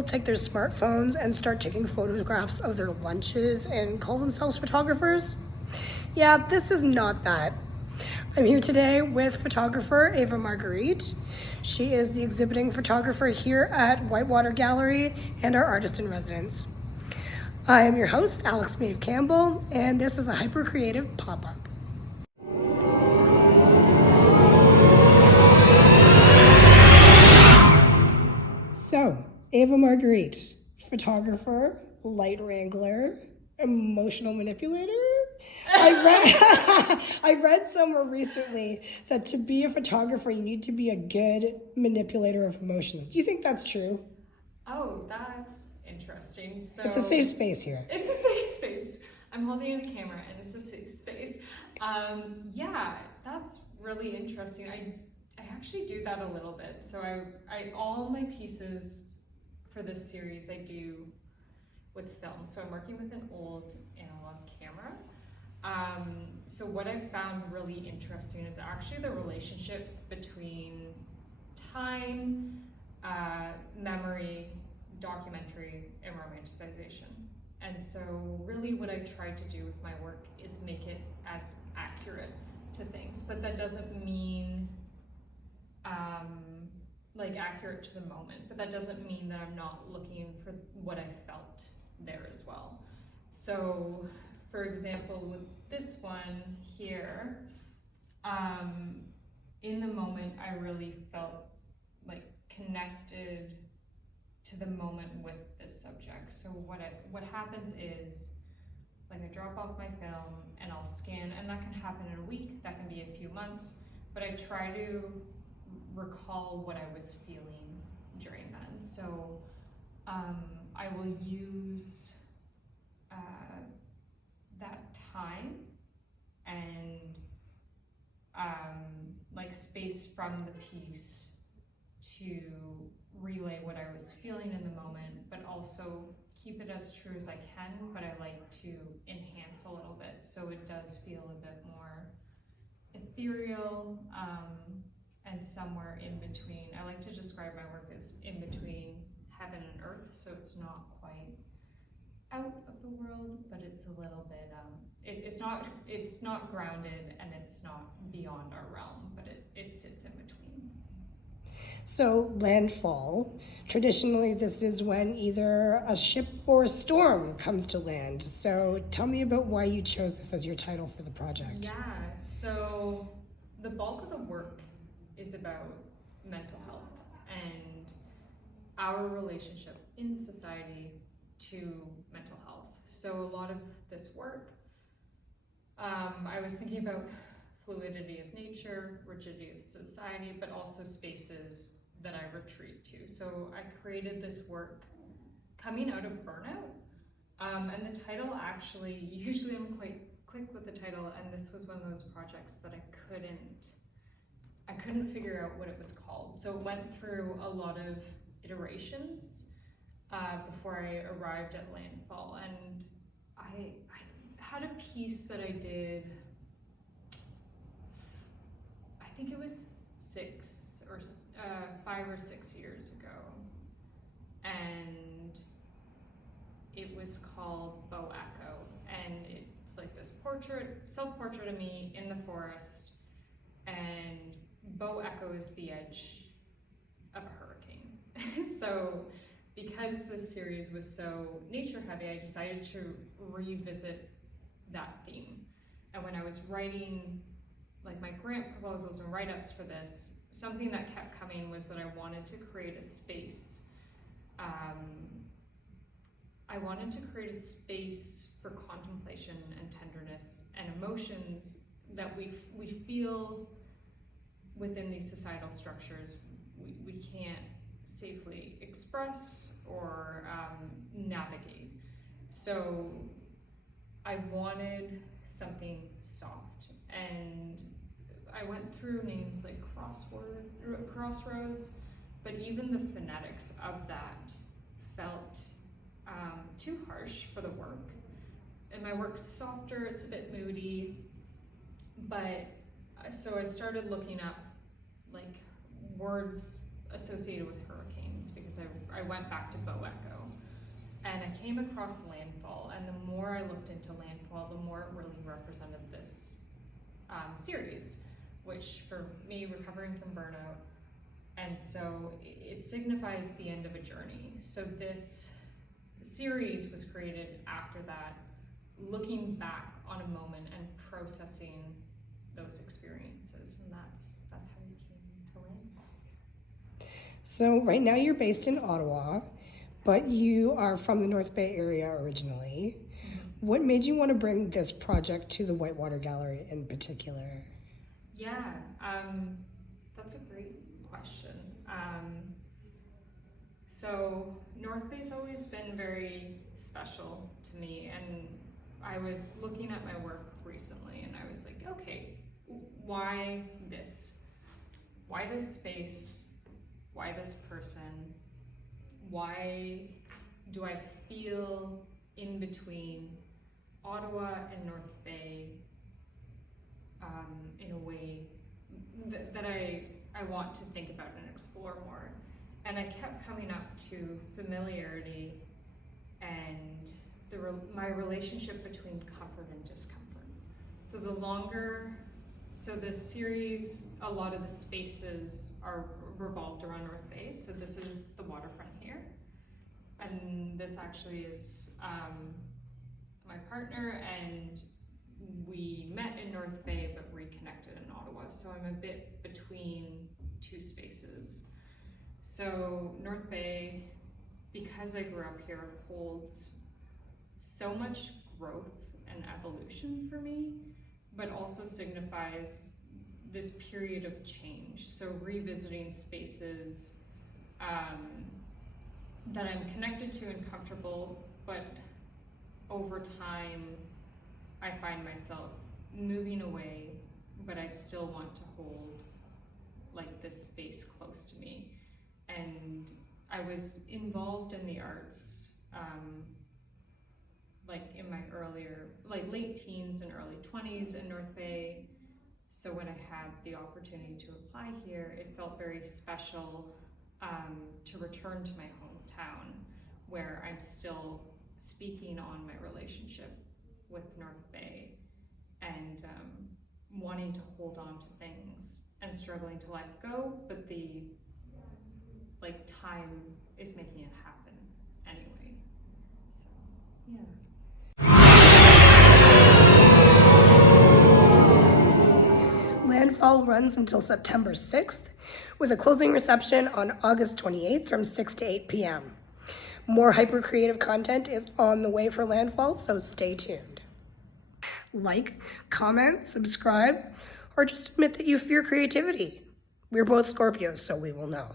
people take their smartphones and start taking photographs of their lunches and call themselves photographers? Yeah, this is not that. I'm here today with photographer Ava Margueritte. She is the exhibiting photographer here at Whitewater Gallery and our artist in residence. I am your host, Maeve Campbell, and this is a hyper creative pop-up. So, Ava Margueritte, photographer, light wrangler, emotional manipulator. I read somewhere recently that to be a photographer, you need to be a good manipulator of emotions. Do you think that's true? Oh, that's interesting. So it's a safe space here. It's a safe space. I'm holding in a camera and it's a safe space. Yeah, that's really interesting. I actually do that a little bit. So I all my pieces for this series I do with film. So I'm working with an old analog camera. So what I've found really interesting is actually the relationship between time, memory, documentary, and romanticization. And so really what I try to do with my work is make it as accurate to things, but that doesn't mean like accurate to the moment, but that doesn't mean that I'm not looking for what I felt there as well. So for example, with this one here, in the moment I really felt like connected to the moment with this subject. So what happens is, like, I drop off my film and I'll scan, and that can happen in a week, that can be a few months, but I try to recall what I was feeling during then. So I will use that time and like space from the piece to relay what I was feeling in the moment, but also keep it as true as I can, but I like to enhance a little bit so it does feel a bit more ethereal, and somewhere in between. I like to describe my work as in between heaven and earth, so it's not quite out of the world, but it's a little bit, it's not grounded and it's not beyond our realm, but it sits in between. So landfall, traditionally this is when either a ship or a storm comes to land. So tell me about why you chose this as your title for the project. Yeah, so the bulk of the work is about mental health and our relationship in society to mental health. So a lot of this work, I was thinking about fluidity of nature, rigidity of society, but also spaces that I retreat to. So I created this work coming out of burnout, and the title actually, usually I'm quite quick with the title, and this was one of those projects that I couldn't figure out what it was called. So it went through a lot of iterations before I arrived at Landfall, and I had a piece that I did, I think it was 5 or 6 years ago, and it was called Bow Echo, and it's like this self-portrait of me in the forest, and Bow Echo is the edge of a hurricane. So because this series was so nature heavy, I decided to revisit that theme. And when I was writing like my grant proposals and write-ups for this, something that kept coming was that I wanted to create a space. I wanted to create a space for contemplation and tenderness and emotions that we feel within these societal structures we can't safely express or navigate. So I wanted something soft, and I went through names like Crossroads, but even the phonetics of that felt too harsh for the work. And my work's softer, it's a bit moody, but so I started looking up like words associated with hurricanes because I went back to Bow Echo and I came across Landfall, and the more I looked into Landfall, the more it really represented this series, which for me, recovering from burnout, and so it signifies the end of a journey. So this series was created after that, looking back on a moment and processing those experiences, and that's how we came to Landfall. So right now you're based in Ottawa, but you are from the North Bay area originally. Mm-hmm. What made you want to bring this project to the Whitewater Gallery in particular? Yeah, that's a great question. So North Bay's always been very special to me, and I was looking at my work recently and I was like, okay, why this? Why this space? Why this person? Why do I feel in between Ottawa and North Bay in a way that I want to think about and explore more? And I kept coming up to familiarity and my relationship between comfort and discomfort. So this series, a lot of the spaces are revolved around North Bay. So this is the waterfront here. And this actually is my partner, and we met in North Bay but reconnected in Ottawa. So I'm a bit between two spaces. So North Bay, because I grew up here, holds so much growth and evolution for me, but also signifies this period of change. So revisiting spaces that I'm connected to and comfortable, but over time I find myself moving away, but I still want to hold like this space close to me. And I was involved in the arts like in my late teens and early 20s in North Bay. So when I had the opportunity to apply here, it felt very special to return to my hometown, where I'm still speaking on my relationship with North Bay and wanting to hold on to things and struggling to let go, but the time is making it happen anyway. So yeah. Landfall runs until September 6th, with a closing reception on August 28th from 6 to 8 p.m. More hyper-creative content is on the way for Landfall, so stay tuned. Like, comment, subscribe, or just admit that you fear creativity. We're both Scorpios, so we will know.